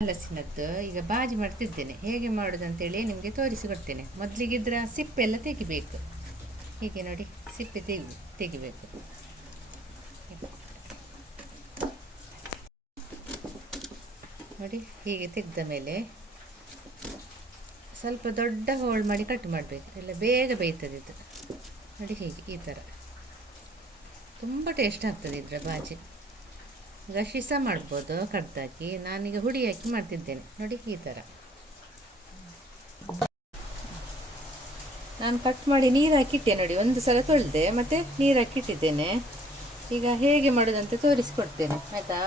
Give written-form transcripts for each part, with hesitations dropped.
ಹಲಸಿನದ್ದು ಈಗ ಬಾಜಿ ಮಾಡ್ತಿದ್ದೇನೆ. ಹೇಗೆ ಮಾಡೋದಂತೇಳಿ ನಿಮಗೆ ತೋರಿಸಿಕೊಡ್ತೇನೆ. ಮೊದಲಿಗೆ ಇದರ ಸಿಪ್ಪೆಲ್ಲ ತೆಗಿಬೇಕು. ಹೀಗೆ ನೋಡಿ, ಸಿಪ್ಪೆ ತೆಗಿಬೇಕು. ನೋಡಿ, ಹೀಗೆ ತೆಗೆದ ಮೇಲೆ ಸ್ವಲ್ಪ ದೊಡ್ಡ ಹೋಳು ಮಾಡಿ ಕಟ್ ಮಾಡಬೇಕು. ಎಲ್ಲ ಬೇಗ ಬೇಯ್ತದೆ ಇದು. ನೋಡಿ, ಹೀಗೆ ಈ ಥರ ತುಂಬ ಟೇಸ್ಟ್ ಆಗ್ತದೆ ಇದರ ಬಾಜಿ. ಗಶಿ ಸಹ ಮಾಡ್ಬೋದು ಕಡ್ದಾಕಿ. ನಾನೀಗ ಹುಡಿ ಹಾಕಿ ಮಾಡ್ತಿದ್ದೇನೆ. ನೋಡಿ, ಈ ಥರ ನಾನು ಕಟ್ ಮಾಡಿ ನೀರು ಹಾಕಿಟ್ಟೆ. ನೋಡಿ, ಒಂದು ಸಲ ತೊಳೆದೆ ಮತ್ತು ನೀರು ಹಾಕಿಟ್ಟಿದ್ದೇನೆ. ಈಗ ಹೇಗೆ ಮಾಡೋದಂತ ತೋರಿಸ್ಕೊಡ್ತೇನೆ, ಆಯಿತಾ?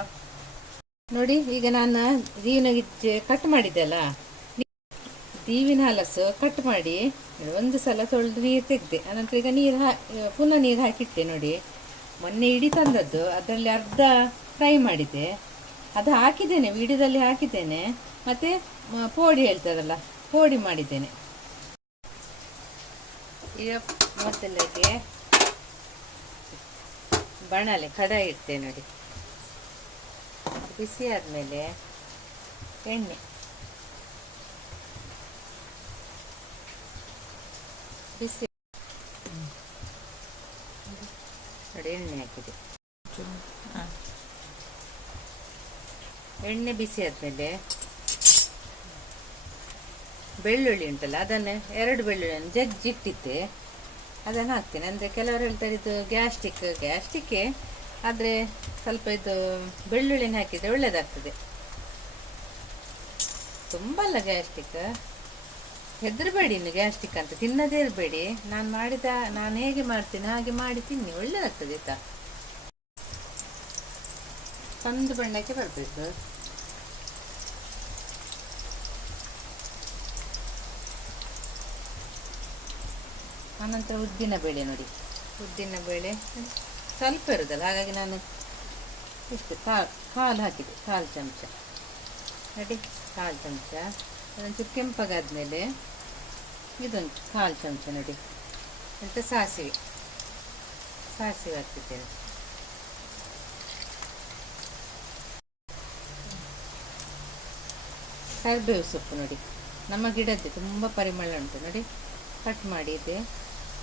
ನೋಡಿ, ಈಗ ನಾನು ದೀವಿನ ಗಿಜ್ಜೆ ಕಟ್ ಮಾಡಿದ್ದೆಲ್ಲ, ದೀವಿನ ಹಲಸು ಕಟ್ ಮಾಡಿ ಒಂದು ಸಲ ತೊಳೆದು ನೀರು ತೆಗೆದೆ. ಅನಂತರ ಈಗ ಪುನಃ ನೀರು ಹಾಕಿಟ್ಟೆ. ನೋಡಿ, ಮೊನ್ನೆ ಇಡೀ ತಂದದ್ದು, ಅದರಲ್ಲಿ ಅರ್ಧ ಫ್ರೈ ಮಾಡಿದ್ದೆ, ಅದು ಹಾಕಿದ್ದೇನೆ, ವಿಡಿಯೋದಲ್ಲಿ ಹಾಕಿದ್ದೇನೆ. ಮತ್ತು ಪೋಡಿ ಹೇಳ್ತಾರಲ್ಲ, ಪೋಡಿ ಮಾಡಿದ್ದೇನೆ. ಈಗ ಮೊದಲಿಗೆ ಬಾಣಲೆ ಕಡಾಯಿ ಇಡ್ತೇನೆ. ನೋಡಿ, ಬಿಸಿ ಆದಮೇಲೆ ಎಣ್ಣೆ, ಬಿಸಿ ನೋಡಿ, ಎಣ್ಣೆ ಹಾಕಿದೆ. ಎಣ್ಣೆ ಬಿಸಿ ಆದಮೇಲೆ ಬೆಳ್ಳುಳ್ಳಿ ಉಂಟಲ್ಲ, ಅದನ್ನು 2 ಬೆಳ್ಳುಳ್ಳಿಯನ್ನು ಜಜ್ಜಿಟ್ಟಿದ್ದೆ, ಅದನ್ನು ಹಾಕ್ತೇನೆ. ಅಂದರೆ ಕೆಲವರು ಹೇಳ್ತಾರೆ ಇದು ಗ್ಯಾಸ್ಟಿಕ್ಕೇ, ಆದರೆ ಸ್ವಲ್ಪ ಇದು ಬೆಳ್ಳುಳ್ಳಿನ ಹಾಕಿದರೆ ಒಳ್ಳೆಯದಾಗ್ತದೆ. ತುಂಬ ಅಲ್ಲ ಗ್ಯಾಸ್ಟಿಕ್, ಹೆದರಬೇಡಿ. ಇನ್ನು ಗ್ಯಾಸ್ಟಿಕ್ ಅಂತ ತಿನ್ನದೇ ಇರಬೇಡಿ. ನಾನು ಹೇಗೆ ಮಾಡ್ತೀನಿ ಹಾಗೆ ಮಾಡಿ ತಿನ್ನಿ, ಒಳ್ಳೆಯದಾಗ್ತದೆ ಆಯಿತಾ. ಕಂದು ಬಣ್ಣಕ್ಕೆ ಬರಬೇಕು. ಆನಂತರ ಉದ್ದಿನ ಬೇಳೆ. ನೋಡಿ, ಉದ್ದಿನ ಬೇಳೆ ಸ್ವಲ್ಪ ಇರೋದಲ್ಲ, ಹಾಗಾಗಿ ನಾನು ಇಷ್ಟು ಕಾಲು ಹಾಕಿದೆ, 1/4 ಚಮಚ. ನೋಡಿ, 1/4 ಚಮಚ. ಅದೊಂಚೂರು ಕೆಂಪಗಾದ್ಮೇಲೆ ಇದೊಂದು 1/4 ಚಮಚ. ನೋಡಿ, ಮತ್ತು ಸಾಸಿವೆ ಹಾಕ್ತಿದ್ದೇನೆ. ಕರಿಬೇವು ಸೊಪ್ಪು ನೋಡಿ, ನಮ್ಮ ಗಿಡದ್ದೆ, ತುಂಬ ಪರಿಮಳ ಉಂಟು. ನೋಡಿ, ಕಟ್ ಮಾಡಿದ್ದೆ.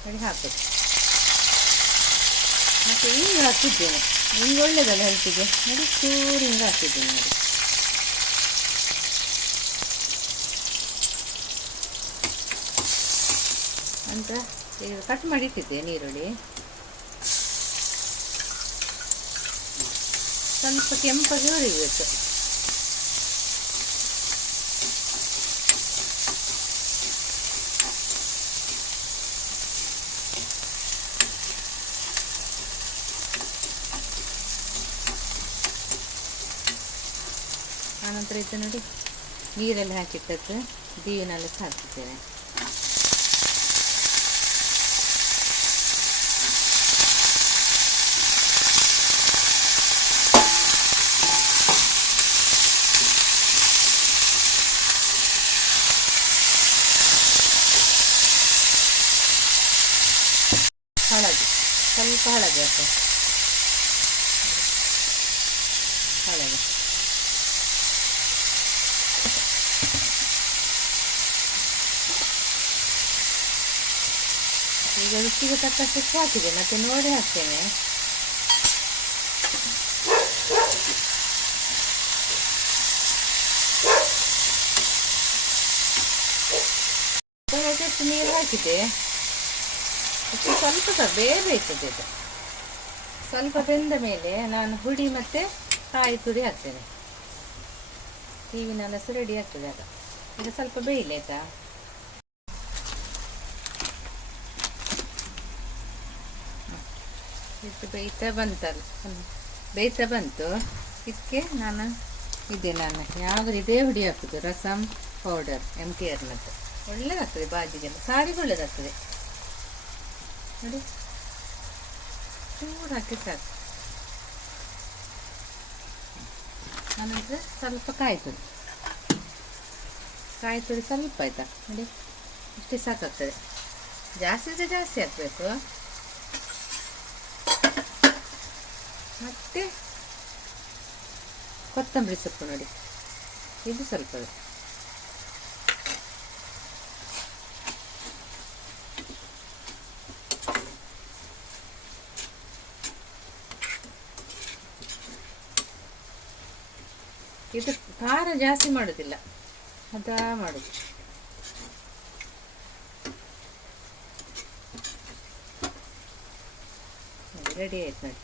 ನೋಡಿ, ಹಾಕಬೇಕು. ಮತ್ತು ಹಿಂಗೆ ಹಾಕಿದ್ದೇನೆ, ಹಿಂಗೆ ಒಳ್ಳೆಯದಲ್ಲ ಹೆಲ್ತಿಗೆ. ನೋಡಿ, ಚೂರು ಹಿಂಗೆ ಹಾಕಿದ್ದೇನೆ. ನೋಡಿ, ಅಂತ ಈಗ ಕಟ್ ಮಾಡಿ ಇಟ್ಟಿದ್ದೆ ನೀರುಳ್ಳಿ. ಸ್ವಲ್ಪ ಕೆಂಪಾಗಿ ಹುರಿಬೇಕು. ಆನಂತರ ಇದು ನೋಡಿ, ನೀರಲ್ಲಿ ಹಾಕಿಟ್ಟದ್ದು ದೀವಿನಲ್ಲಿ ಹಾಕ್ತಿದ್ದೇನೆ. ಹಳದಿ, ಸ್ವಲ್ಪ ಹಳದಿ ಹಾಕಿ, ಹಳದಿ. ಈಗ ರುಚಿಗೆ ತಕ್ಕಷ್ಟು ಹಾಕಿದೆ, ಮತ್ತೆ ನೋಡಿ ಹಾಕ್ತೇನೆ. ಎಷ್ಟು ನೀರು ಹಾಕಿದೆ, ಸ್ವಲ್ಪ ಬೇಯ್ತದೆ ಇದು. ಸ್ವಲ್ಪ ಬೆಂದ ಮೇಲೆ ನಾನು ಹುಡಿ ಮತ್ತು ಕಾಯಿ ತುರಿ ಹಾಕ್ತೇನೆ. ದೀವಿನ ಹಲಸು ರೆಡಿ ಆಗ್ತದೆ. ಈಗ ಸ್ವಲ್ಪ ಬೇಯಲಿ ಆಯಿತಾ. ಇದು ಬೇಯ್ತಾ ಬಂತು. ಇದಕ್ಕೆ ನಾನು ಯಾವುದು ಇದೇ ಹುಡಿ ಹಾಕೋದು, ರಸಮ್ ಪೌಡರ್ MTRನದ್ದು. ಒಳ್ಳೆಯದಾಗ್ತದೆ ಬಾಜಿಗೆಲ್ಲ, ಸಾರಿಗೆ ಒಳ್ಳೆಯದಾಗ್ತದೆ. ನೋಡಿ, ಚೂರು ಹಾಕಿ ಸಾಕು. ಆನಂತರ ಸ್ವಲ್ಪ ಕಾಯಿ ತುರಿ ಸ್ವಲ್ಪ ಆಯಿತಾ. ನೋಡಿ, ಇಷ್ಟೇ ಸಾಕಾಗ್ತದೆ. ಜಾಸ್ತಿ ಇದ್ರೆ ಜಾಸ್ತಿ ಹಾಕಬೇಕು. ಮತ್ತು ಕೊತ್ತಂಬರಿ ಸೊಪ್ಪು ನೋಡಿ, ಇದು ಸ್ವಲ್ಪ ಇದು ಖಾರ ಜಾಸ್ತಿ ಮಾಡೋದಿಲ್ಲ, ಅದಾ ಮಾಡೋದು. ರೆಡಿ ಆಯ್ತು ನೋಡಿ.